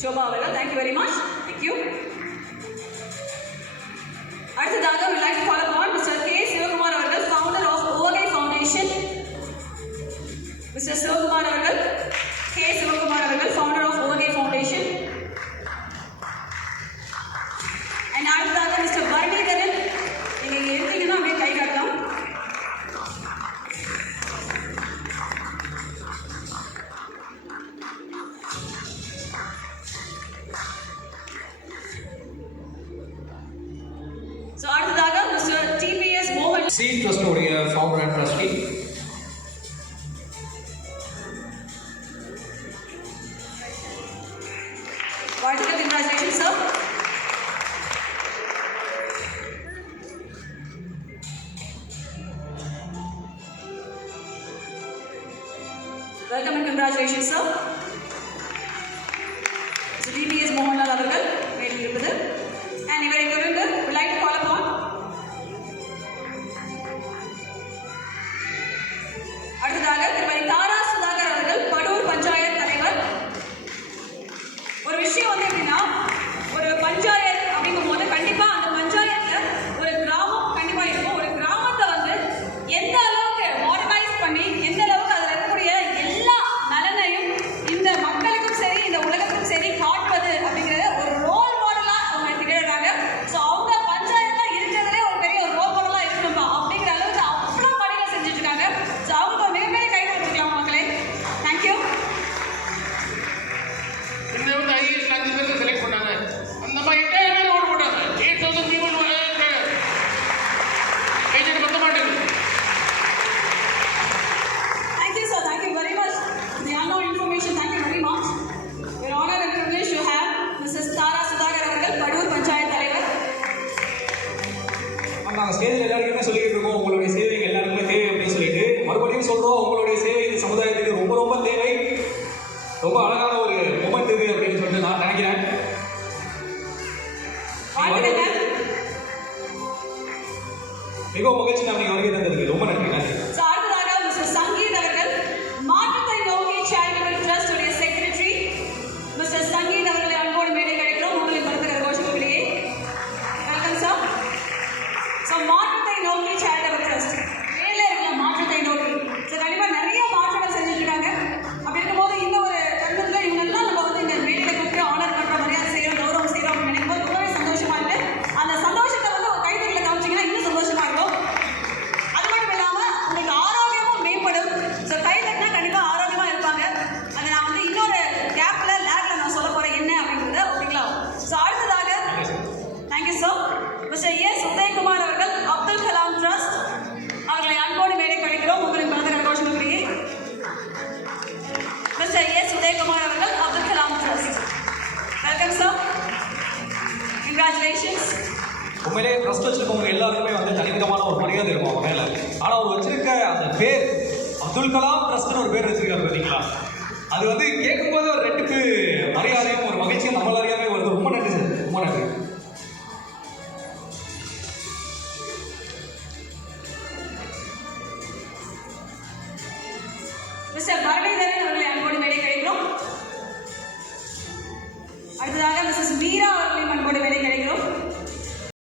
Shobha அவர்கள். Thank you very much. Thank you. அடுத்ததாக we like to call upon Mr. K. Sivakumar அவர்கள், founder of Ovagai Foundation. Mr. Sivakumar அவர்கள், K. Sivakumar அவர்கள், founder of Ovagai Foundation. And அடுத்ததாக Mr. Bharatharan, நீங்க இருந்தீங்கன்னா அப்படியே கை காட்டலாம். So அடுத்ததாக Mr. TPS Mohan, Seed Trust உடைய founder and trustee. வாழ்த்துக்கள், congratulations sir. Welcome and congratulations sir. So TPS Mohanlal அவர்கள் மேடையில் இருப்பது. And இவரை தொடர்ந்து we like to call upon அடுத்ததாக திருமதி தாரா சுதாகர் அவர்கள், படூர் பஞ்சாயத்து தலைவர். ஒரு விஷயம் வந்து எப்படின்னா, ஒரு பஞ்சாயத்து அப்படிங்கும் போது கண்டிப்பா அந்த பஞ்சாயத்துல ஒரு கிராமம் கண்டிப்பா இருக்கும். ஒரு கிராமத்தை வந்து எந்த அளவுக்கு மாடர்னைஸ் பண்ணி எந்த அளவுக்கு அதுல இருக்கக்கூடிய எல்லா நலனையும் இந்த மக்களுக்கும் சரி இந்த உலகத்துக்கும் சரி காட்டுவது அப்படிங்கிறத ஒரு ரோல் மாடலா அவங்க திகழ்றாங்க. ஸோ அவங்க பஞ்சாயத்துல இருக்கிறதுலே ஒரு பெரிய ஒரு ரோல் மாடலா இருக்கணும்பா அப்படிங்கிற அளவுக்கு அவ்வளோ பணிகள் செஞ்சுட்டு இருக்காங்க. ஸோ அவங்க ஒரு மிகப்பெரிய கை கொடுக்கலாம் மக்களே. தேங்க்யூ. இந்த வந்து ஐஏஎஸ் 5 பேருக்கு செலக்ட் பண்ணாங்க. அந்த மாதிரி 8000 பேர் ஓட்டு போட்டாங்க. 8000 people கைது பத்த மாட்டேங்குது. Thank you, sir. Thank you very much. The unknown information. Thank you very much. We're honored and privileged to have Mrs. Tara Sudhakar அவர்கள், படூர் பஞ்சாயத்து தலைவர். நாங்கள் ஸ்டேஜில் எல்லாருக்குமே சொல்லிக்கிட்டு இருக்கோம், உங்களுடைய சேவை எல்லாருக்குமே தேவை அப்படின்னு சொல்லிட்டு மறுபடியும் சொல்கிறோம், உங்களுடைய சேவை இந்த சமுதாயத்துக்கு ரொம்ப ரொம்ப தேவை. ரொம்ப அழகான ஒரு மொமெண்ட் இது அப்படின்னு சொல்லிட்டு நான் நினைக்கிறேன். வாழ்த்துக்கள். மிகவும் மகிழ்ச்சி நான் நீங்கள் வருகை தந்ததுக்கு ரொம்ப நன்றி. நன்றி. So, அடுத்ததாக Mr. சங்கீத் அவர்கள், மாற்றத்தை நோக்கி சேரிட்டபிள் ட்ரஸ்ட் உடைய செக்ரட்டரி. Mr. சங்கீத் அவர்களை அன்போடு மேடை கிடைக்கிறோம். உங்களை மருத்துவ கோஷங்களிடையே வெல்கம் சார். ஸோ மாற்றத்தை நோக்கி சேரிட்டபிள் ட்ரஸ்ட் வேலை இருக்கல, மாற்றத்தை நோக்கி. ஸோ கண்டிப்பாக நிறைய மாற்றங்கள் செஞ்சுட்டு இருக்காங்க. அப்படி இருக்கும்போது இந்த ஒரு தருணத்தில் இவங்கெல்லாம் நம்ம வந்து இந்த மேடையை கூப்பிட்டு ஆனர் பண்ணுறோம், மரியாதை செய்கிறோம், கௌரவம் செய்கிறோம் அப்படின்னு நினைக்கும் போது ரொம்பவே சந்தோஷமா இருக்கு. அந்த சந்தோஷத்தை வந்து ஒரு கைத்தறியில் காமிச்சிங்கன்னா இன்னும் சந்தோஷமா இருக்கும். அது மட்டும் இல்லாமல் உங்களுக்கு ஆரோக்கியமும் மேம்படும். ஸோ கை தட்டினா கண்டிப்பாக ஆரோக்கியமாக இருப்பாங்க. அதை நான் வந்து இன்னொரு கேப்பில் லேக்ல நான் சொல்ல போகிறேன் என்ன அப்படிங்கிறத. ஓகேங்களா? ஸோ அடுத்ததாக thank you sir. Mister S Udayakumar அவர்கள், அப்துல் கலாம் ட்ரஸ்ட் அவர்களை அன்போடு மேடை கிடைக்கிறோம். உங்களுக்கு மனதில் கோஷங்களுடைய மிஸ்டர் எஸ் உதயகுமார் அவர்கள், Abdul Kalam trust. Welcome sir. Congratulations. உண்மையிலே ட்ரஸ்ட் வச்சிருக்கவங்க எல்லாருக்குமே வந்து தனிவிதமான ஒரு மரியாதை இருக்கும் அவங்க மேலே. ஆனால் அவர் வச்சிருக்க அந்த பேர் அப்துல் கலாம் ட்ரஸ்ட்னு ஒரு பேர் வச்சிருக்காரு பார்த்தீங்களா, அது வந்து கேட்கும்போது ஒரு ரெட்டுக்கு மரியாதையும் ஒரு மகிழ்ச்சியும் நம்மள அறியாமே வருது. ரொம்ப நன்றி சார், ரொம்ப நன்றி. மிஸ்டர் பரமேஸ்வரன் அவர்களை அன்போடு மேடை கிடைக்கிறோம். அடுத்ததாக மிஸ்ஸஸ் மீரா அவர்களையும் அன்போடு மேடை கிடைக்கிறோம்.